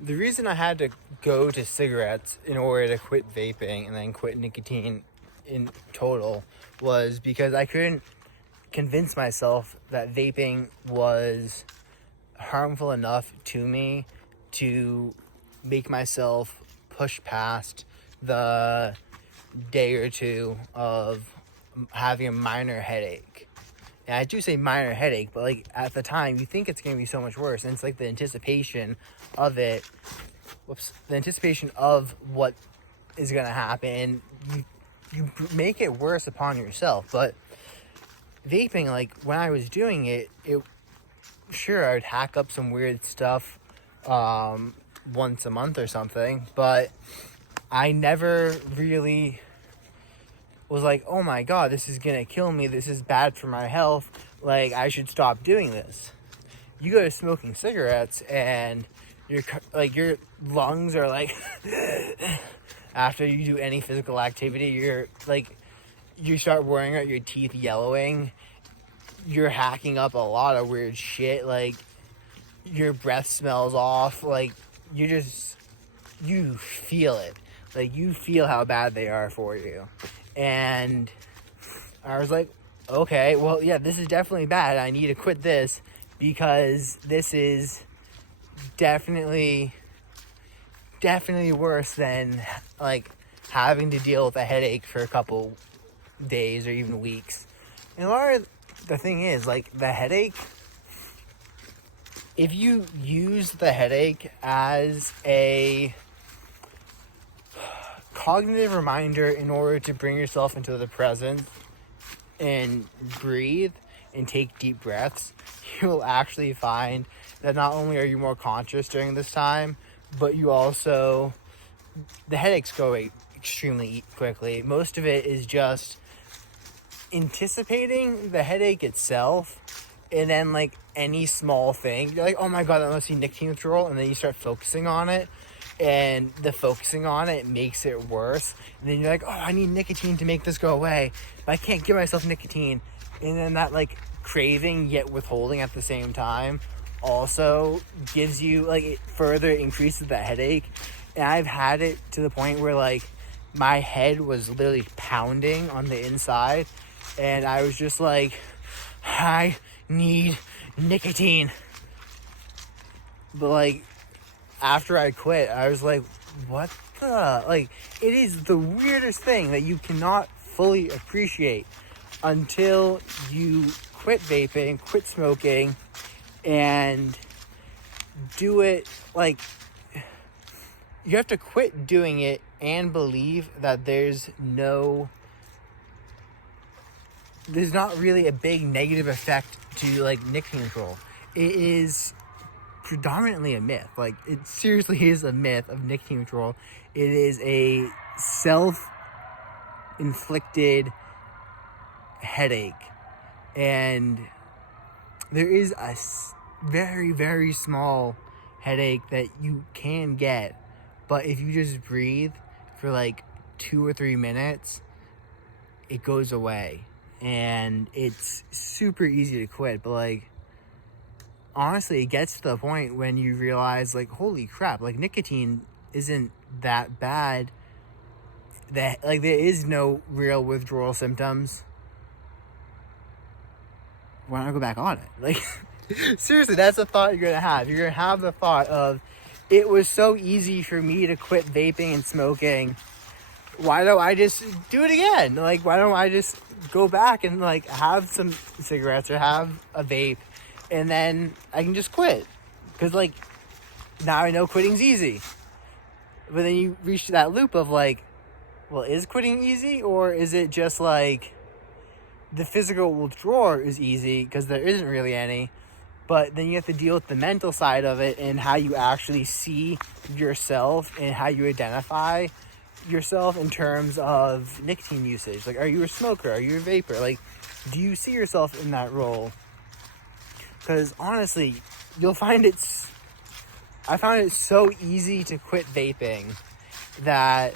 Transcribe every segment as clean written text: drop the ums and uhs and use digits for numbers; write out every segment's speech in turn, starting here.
The reason I had to go to cigarettes in order to quit vaping and then quit nicotine in total was because I couldn't convince myself that vaping was harmful enough to me to make myself push past the day or two of having a minor headache. And I do say minor headache, but like at the time you think it's going to be so much worse, and it's like the anticipation of it, the anticipation of what is going to happen, you make it worse upon yourself. But vaping, like when I was doing it, sure, I'd hack up some weird stuff once a month or something, but I never really was like, oh my god, this is gonna kill me, this is bad for my health, like I should stop doing this. You go to smoking cigarettes and your lungs are like after you do any physical activity, you're like, you start wearing out your teeth yellowing, you're hacking up a lot of weird shit, like your breath smells off, like you feel it, like you feel how bad they are for you. And I was like, okay, well, yeah, this is definitely bad. I need to quit this because this is definitely worse than like having to deal with a headache for a couple days or even weeks. And the thing is, like, the headache, if you use the headache as a cognitive reminder in order to bring yourself into the present and breathe and take deep breaths, you will actually find that not only are you more conscious during this time, but you also, the headaches go away extremely quickly. Most of it is just anticipating the headache itself, and then like any small thing, you're like, oh my god, that must be nicotine withdrawal, and then you start focusing on it, and the focusing on it makes it worse, and then you're like, oh, I need nicotine to make this go away, but I can't give myself nicotine, and then that like craving yet withholding at the same time also gives you, like, it further increases the headache. And I've had it to the point where like my head was literally pounding on the inside, and I was just like, I need nicotine. But like after I quit, I was like, what the, like, it is the weirdest thing that you cannot fully appreciate until you quit vaping, quit smoking, and do it. Like, you have to quit doing it and believe that there's not really a big negative effect to like nicotine control. It is predominantly a myth. Like, it seriously is a myth of nicotine withdrawal. It is a self-inflicted headache, and there is a very, very small headache that you can get, but if you just breathe for like 2 or 3 minutes, it goes away, and it's super easy to quit. But like, honestly, it gets to the point when you realize, like, holy crap, like, nicotine isn't that bad, that like there is no real withdrawal symptoms. Why not go back on it? Like, seriously, that's the thought you're gonna have. You're gonna have the thought of, it was so easy for me to quit vaping and smoking, why don't I just do it again? Like, why don't I just go back and like have some cigarettes or have a vape, and then I can just quit? Because like, now I know quitting's easy. But then you reach that loop of like, well, is quitting easy, or is it just like the physical withdrawal is easy because there isn't really any, but then you have to deal with the mental side of it and how you actually see yourself and how you identify yourself in terms of nicotine usage. Like, are you a smoker? Are you a vapor? Like, do you see yourself in that role? Because honestly, I found it so easy to quit vaping that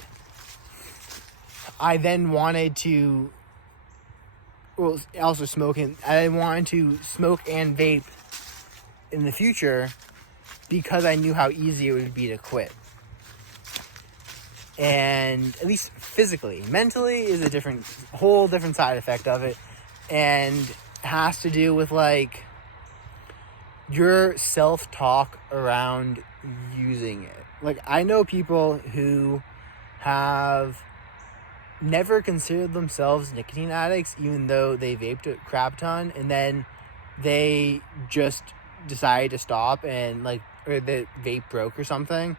I then wanted to, well, also smoking, I wanted to smoke and vape in the future, because I knew how easy it would be to quit. And at least physically, mentally is a whole different side effect of it, and has to do with like your self-talk around using it. Like, I know people who have never considered themselves nicotine addicts, even though they vaped a crap ton, and then they just decided to stop, and like, or the vape broke or something,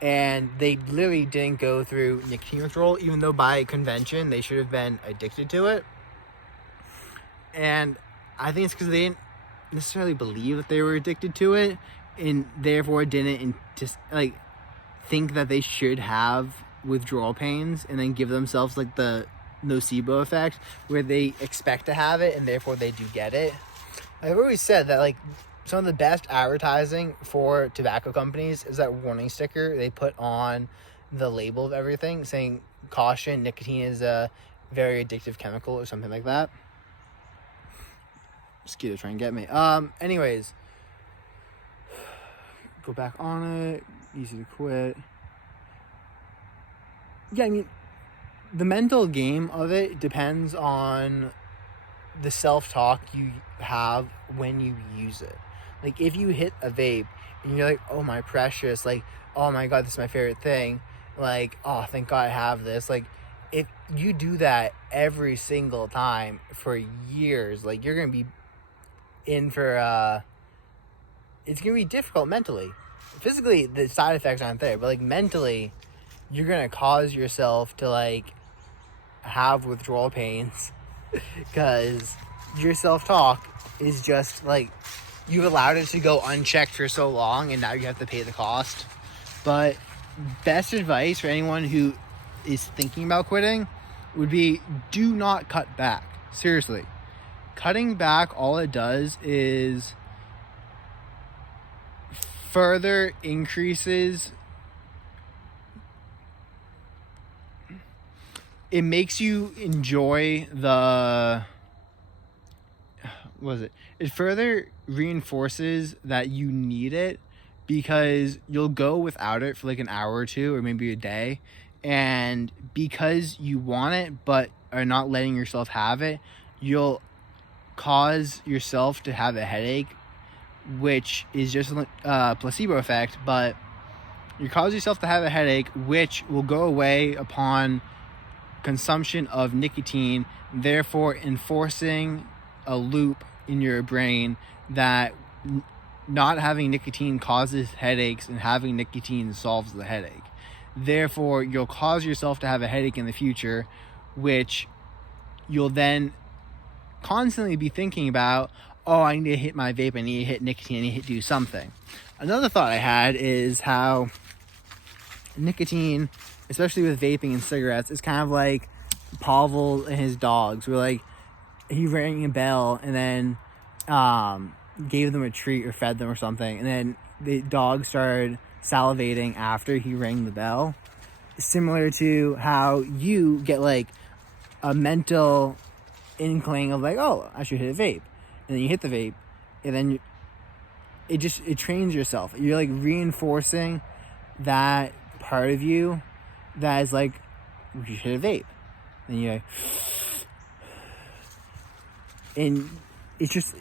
and they literally didn't go through nicotine withdrawal, even though by convention they should have been addicted to it. And I think it's because they didn't necessarily believe that they were addicted to it, and therefore didn't just like think that they should have withdrawal pains, and then give themselves like the nocebo effect where they expect to have it and therefore they do get it. I've always said that like some of the best advertising for tobacco companies is that warning sticker they put on the label of everything saying caution, nicotine is a very addictive chemical or something like that. Mosquito trying to get me. Anyways, go back on it. Easy to quit. Yeah, I mean, the mental game of it depends on the self-talk you have when you use it. Like, if you hit a vape and you're like, oh my precious, like, oh my god, this is my favorite thing, like, oh thank god I have this, like, if you do that every single time for years, like, you're gonna be in for it's gonna be difficult mentally. Physically the side effects aren't there, but like mentally you're gonna cause yourself to like have withdrawal pains because your self-talk is just like, you've allowed it to go unchecked for so long, and now you have to pay the cost. But best advice for anyone who is thinking about quitting would be, do not cut back. Seriously, cutting back, all it does is further increases, it makes you enjoy it further reinforces that you need it, because you'll go without it for like an hour or two or maybe a day, and because you want it but are not letting yourself have it, you'll cause yourself to have a headache, which is just a placebo effect, but you cause yourself to have a headache, which will go away upon consumption of nicotine, therefore enforcing a loop in your brain that not having nicotine causes headaches and having nicotine solves the headache. Therefore, you'll cause yourself to have a headache in the future, which you'll then constantly be thinking about, oh, I need to hit my vape, I need to hit nicotine, I need to do something. Another thought I had is how nicotine, especially with vaping and cigarettes, is kind of like Pavel and his dogs, where like he rang a bell and then gave them a treat or fed them or something, and then the dog started salivating after he rang the bell. Similar to how you get like a mental inkling of like, oh, I should hit a vape, and then you hit the vape, and then it trains yourself. You're like reinforcing that part of you that is like, you should hit a vape, and you're like, and it's just,